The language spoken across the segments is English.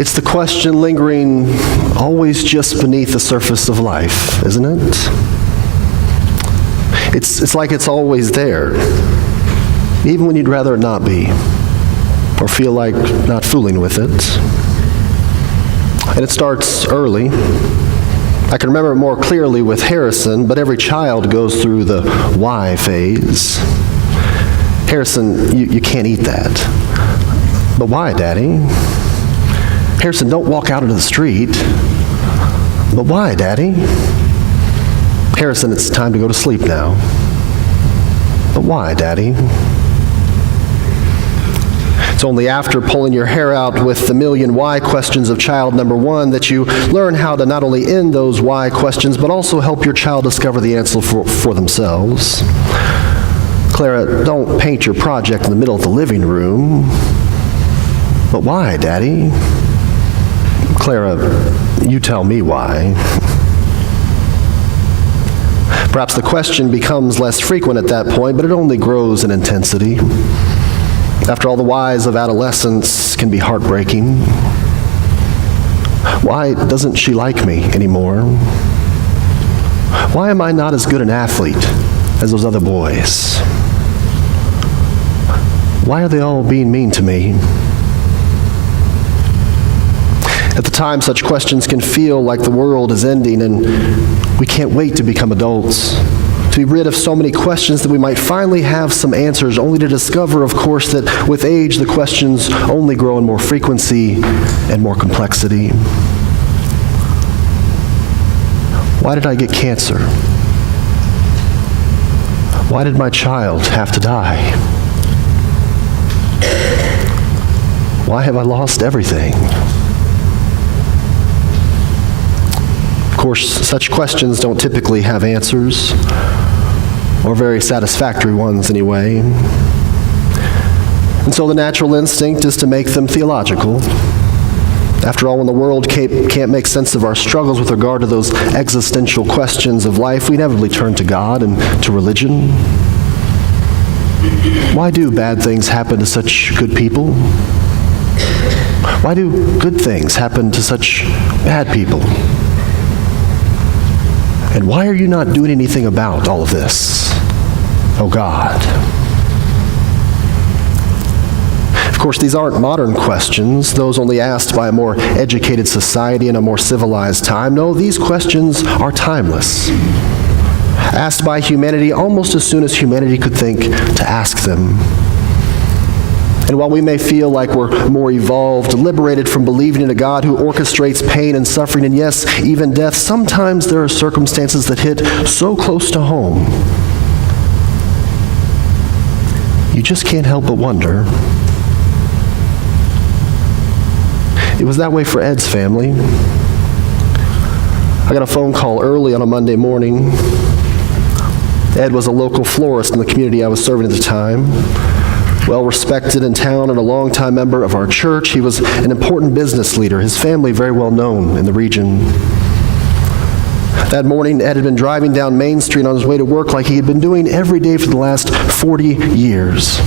It's the question lingering always just beneath the surface of life, isn't it? It's like it's always there, even when you'd rather it not be, or feel like not fooling with it. And it starts early. I can remember it more clearly with Harrison, but every child goes through the why phase. Harrison, you can't eat that. But why, Daddy? Harrison, don't walk out into the street. But why, Daddy? Harrison, it's time to go to sleep now. But why, Daddy? It's only after pulling your hair out with the million why questions of child number one that you learn how to not only end those why questions, but also help your child discover the answer for themselves. Clara, don't paint your project in the middle of the living room. But why, Daddy? Clara, you tell me why. Perhaps the question becomes less frequent at that point, but it only grows in intensity. After all, the whys of adolescence can be heartbreaking. Why doesn't she like me anymore? Why am I not as good an athlete as those other boys? Why are they all being mean to me? At the time, such questions can feel like the world is ending, and we can't wait to become adults, to be rid of so many questions that we might finally have some answers, only to discover, of course, that with age, the questions only grow in more frequency and more complexity. Why did I get cancer? Why did my child have to die? Why have I lost everything? Of course, such questions don't typically have answers, or very satisfactory ones anyway. And so the natural instinct is to make them theological. After all, when the world can't make sense of our struggles with regard to those existential questions of life, we inevitably turn to God and to religion. Why do bad things happen to such good people? Why do good things happen to such bad people? And why are you not doing anything about all of this, oh God? Of course, these aren't modern questions, those only asked by a more educated society in a more civilized time. No, these questions are timeless, asked by humanity almost as soon as humanity could think to ask them. And while we may feel like we're more evolved, liberated from believing in a God who orchestrates pain and suffering, and yes, even death, sometimes there are circumstances that hit so close to home, you just can't help but wonder. It was that way for Ed's family. I got a phone call early on a Monday morning. Ed was a local florist in the community I was serving at the time. Well respected in town and a longtime member of our church. He was an important business leader, his family very well known in the region. That morning, Ed had been driving down Main Street on his way to work like he had been doing every day for the last 40 years.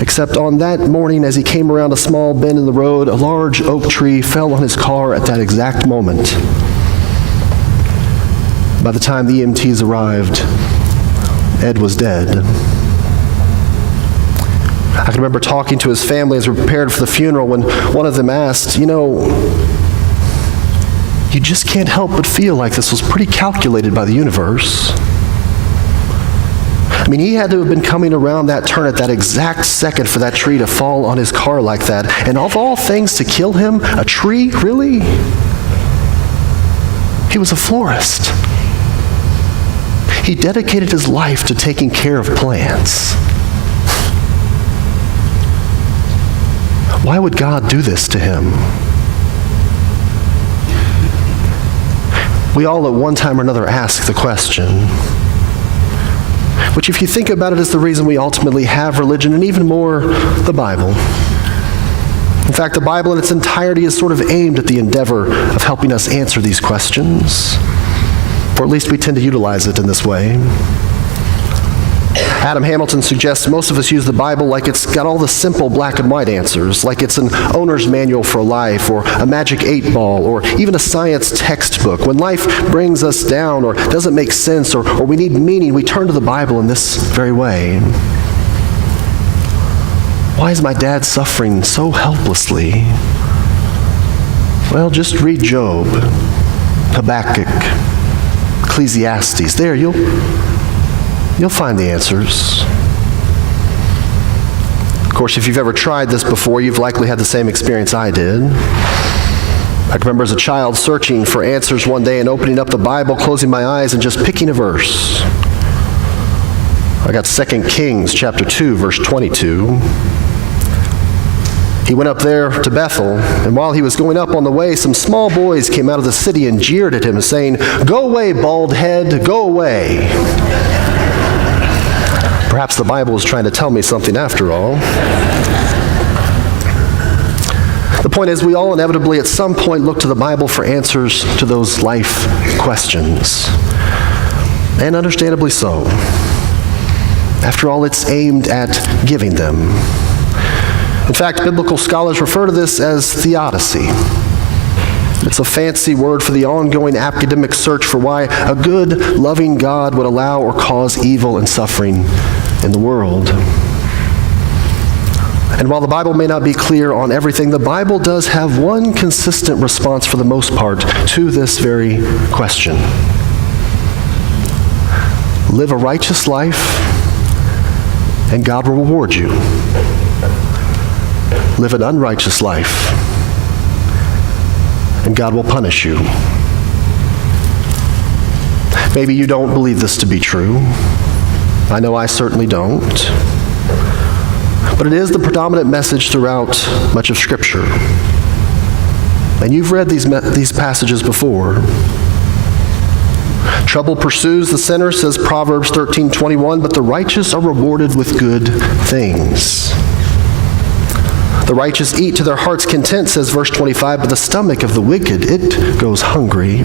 Except on that morning, as he came around a small bend in the road, a large oak tree fell on his car at that exact moment. By the time the EMTs arrived, Ed was dead. I can remember talking to his family as we prepared for the funeral when one of them asked, you just can't help but feel like this was pretty calculated by the universe. I mean, he had to have been coming around that turn at that exact second for that tree to fall on his car like that. And of all things to kill him, a tree, really? He was a florist. He dedicated his life to taking care of plants. Why would God do this to him? We all at one time or another ask the question, which if you think about it is the reason we ultimately have religion, and even more, the Bible. In fact, the Bible in its entirety is sort of aimed at the endeavor of helping us answer these questions, or at least we tend to utilize it in this way. Adam Hamilton suggests most of us use the Bible like it's got all the simple black and white answers, like it's an owner's manual for life, or a magic 8-ball, or even a science textbook. When life brings us down or doesn't make sense, or we need meaning, we turn to the Bible in this very way. Why is my dad suffering so helplessly? Well, just read Job, Habakkuk, Ecclesiastes. There, you'll find the answers. Of course, if you've ever tried this before, you've likely had the same experience I did. I can remember as a child searching for answers one day and opening up the Bible, closing my eyes, and just picking a verse. I got 2 Kings chapter 2, verse 22. He went up there to Bethel, and while he was going up on the way, some small boys came out of the city and jeered at him, saying, "Go away, bald head, go away." Perhaps the Bible is trying to tell me something after all. The point is, we all inevitably at some point look to the Bible for answers to those life questions. And understandably so. After all, it's aimed at giving them. In fact, biblical scholars refer to this as theodicy. It's a fancy word for the ongoing academic search for why a good, loving God would allow or cause evil and suffering in the world. And while the Bible may not be clear on everything, the Bible does have one consistent response for the most part to this very question. Live a righteous life, and God will reward you. Live an unrighteous life, and God will punish you. Maybe you don't believe this to be true. I know I certainly don't. But it is the predominant message throughout much of Scripture. And you've read these passages before. Trouble pursues the sinner, says Proverbs 13:21, but the righteous are rewarded with good things. The righteous eat to their heart's content, says verse 25, but the stomach of the wicked, it goes hungry.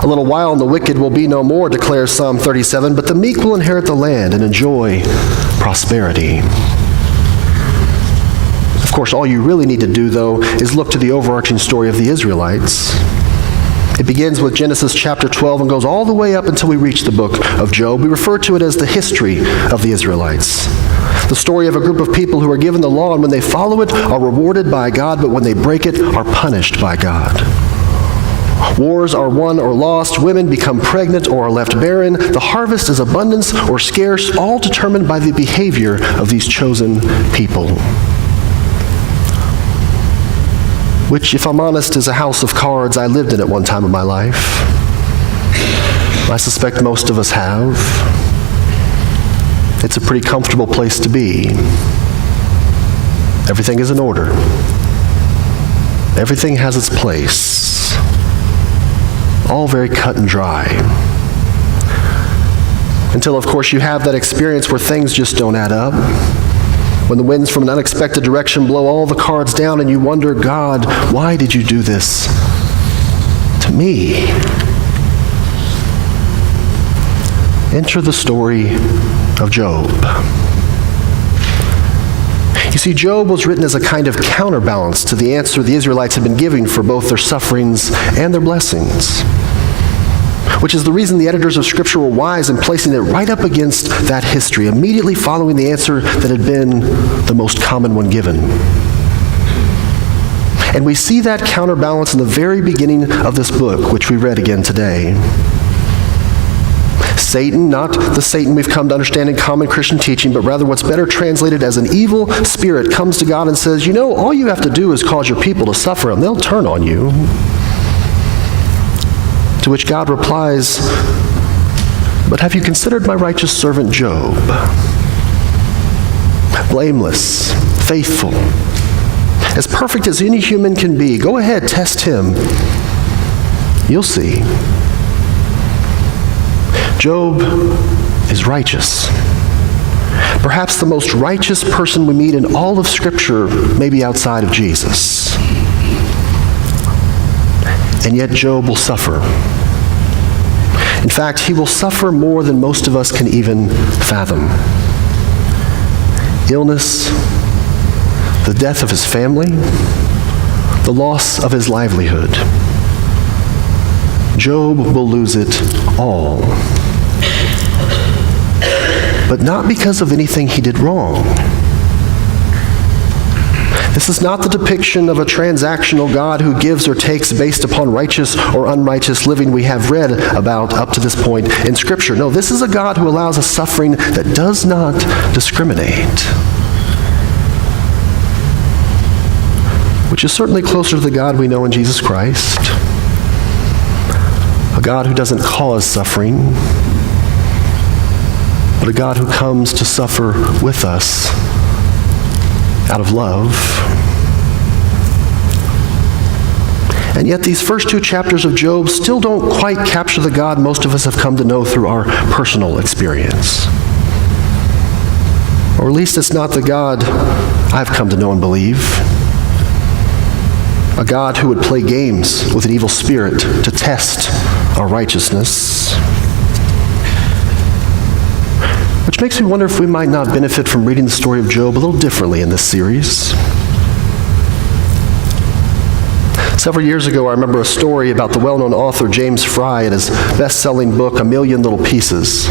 A little while and the wicked will be no more, declares Psalm 37, but the meek will inherit the land and enjoy prosperity. Of course, all you really need to do, though, is look to the overarching story of the Israelites. It begins with Genesis chapter 12 and goes all the way up until we reach the book of Job. We refer to it as the history of the Israelites. The story of a group of people who are given the law, and when they follow it, are rewarded by God, but when they break it, are punished by God. Wars are won or lost, women become pregnant or are left barren, the harvest is abundance or scarce, all determined by the behavior of these chosen people. Which, if I'm honest, is a house of cards I lived in at one time in my life. I suspect most of us have. It's a pretty comfortable place to be. Everything is in order. Everything has its place. All very cut and dry. Until, of course, you have that experience where things just don't add up. When the winds from an unexpected direction blow all the cards down and you wonder, God, why did you do this to me? Enter the story of Job. You see, Job was written as a kind of counterbalance to the answer the Israelites had been giving for both their sufferings and their blessings, which is the reason the editors of Scripture were wise in placing it right up against that history, immediately following the answer that had been the most common one given. And we see that counterbalance in the very beginning of this book, which we read again today. Satan, not the Satan we've come to understand in common Christian teaching, but rather what's better translated as an evil spirit, comes to God and says, you know, all you have to do is cause your people to suffer and they'll turn on you. To which God replies, but have you considered my righteous servant Job? Blameless, faithful, as perfect as any human can be. Go ahead, test him. You'll see. Job is righteous. Perhaps the most righteous person we meet in all of Scripture, maybe outside of Jesus. And yet Job will suffer. In fact, he will suffer more than most of us can even fathom. Illness, the death of his family, the loss of his livelihood. Job will lose it all. But not because of anything he did wrong. This is not the depiction of a transactional God who gives or takes based upon righteous or unrighteous living we have read about up to this point in Scripture. No, this is a God who allows a suffering that does not discriminate. Which is certainly closer to the God we know in Jesus Christ. A God who doesn't cause suffering, but a God who comes to suffer with us out of love. And yet these first two chapters of Job still don't quite capture the God most of us have come to know through our personal experience. Or at least it's not the God I've come to know and believe. A God who would play games with an evil spirit to test our righteousness. Which makes me wonder if we might not benefit from reading the story of Job a little differently in this series. Several years ago, I remember a story about the well-known author James Fry and his best-selling book, A Million Little Pieces.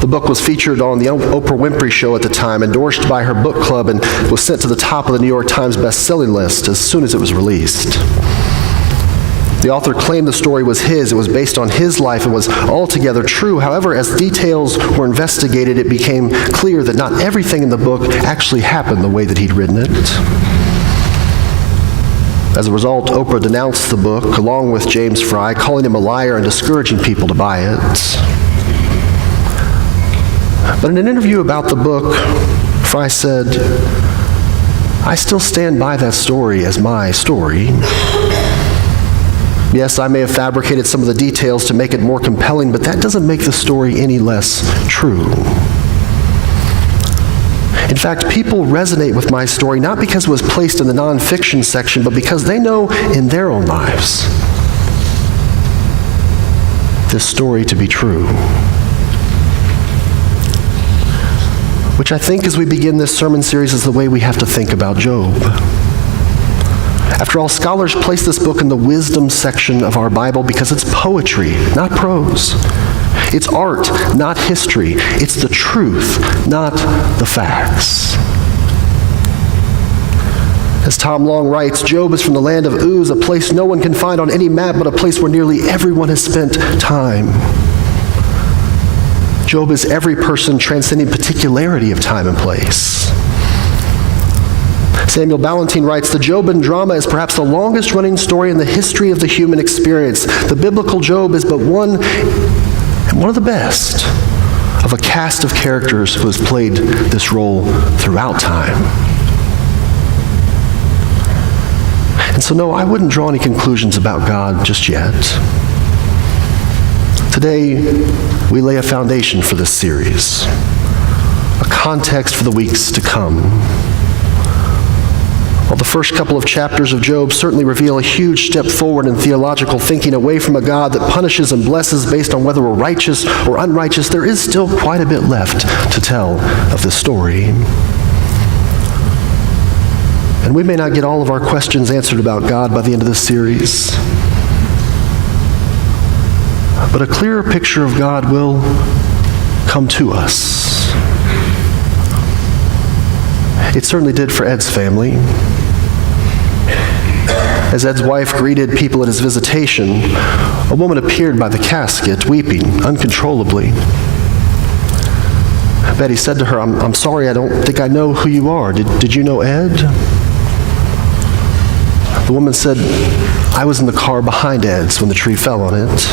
The book was featured on the Oprah Winfrey Show at the time, endorsed by her book club, and was sent to the top of the New York Times best-selling list as soon as it was released. The author claimed the story was his. It was based on his life. It was altogether true. However, as details were investigated, it became clear that not everything in the book actually happened the way that he'd written it. As a result, Oprah denounced the book, along with James Fry, calling him a liar and discouraging people to buy it. But in an interview about the book, Fry said, "I still stand by that story as my story. Yes, I may have fabricated some of the details to make it more compelling, but that doesn't make the story any less true." In fact, people resonate with my story not because it was placed in the nonfiction section, but because they know in their own lives this story to be true. Which I think as we begin this sermon series is the way we have to think about Job. After all, scholars place this book in the wisdom section of our Bible because it's poetry, not prose. It's art, not history. It's the truth, not the facts. As Tom Long writes, Job is from the land of Uz, a place no one can find on any map, but a place where nearly everyone has spent time. Job is every person transcending particularity of time and place. Samuel Ballantine writes, the Joban drama is perhaps the longest running story in the history of the human experience. The biblical Job is but one, and one of the best, of a cast of characters who has played this role throughout time. And so no, I wouldn't draw any conclusions about God just yet. Today, we lay a foundation for this series, a context for the weeks to come. While the first couple of chapters of Job certainly reveal a huge step forward in theological thinking away from a God that punishes and blesses based on whether we're righteous or unrighteous, there is still quite a bit left to tell of this story. And we may not get all of our questions answered about God by the end of this series, but a clearer picture of God will come to us. It certainly did for Ed's family. As Ed's wife greeted people at his visitation, a woman appeared by the casket, weeping uncontrollably. Betty said to her, I'm sorry, I don't think I know who you are. Did you know Ed? The woman said, I was in the car behind Ed's when the tree fell on it.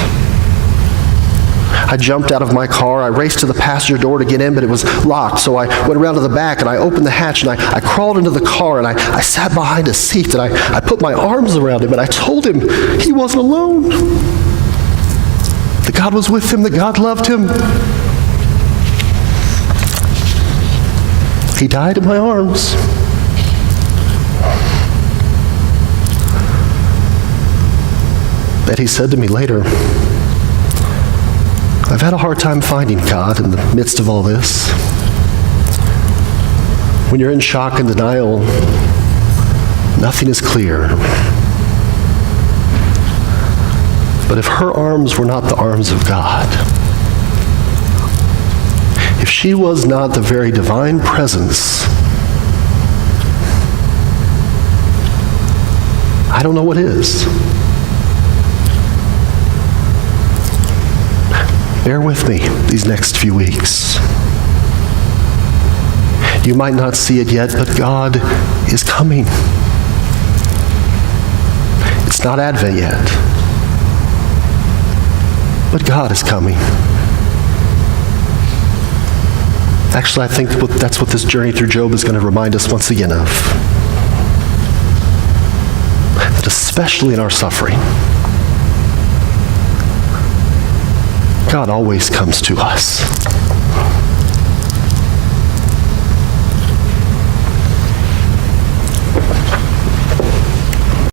I jumped out of my car. I raced to the passenger door to get in, but it was locked. So I went around to the back, and I opened the hatch, and I crawled into the car, and I sat behind a seat, and I put my arms around him, and I told him he wasn't alone. That God was with him, that God loved him. He died in my arms. Betty said to me later, I've had a hard time finding God in the midst of all this. When you're in shock and denial, nothing is clear. But if her arms were not the arms of God, if she was not the very divine presence, I don't know what is. Bear with me these next few weeks. You might not see it yet, but God is coming. It's not Advent yet, but God is coming. Actually, I think that's what this journey through Job is going to remind us once again of. That especially in our suffering, God always comes to us.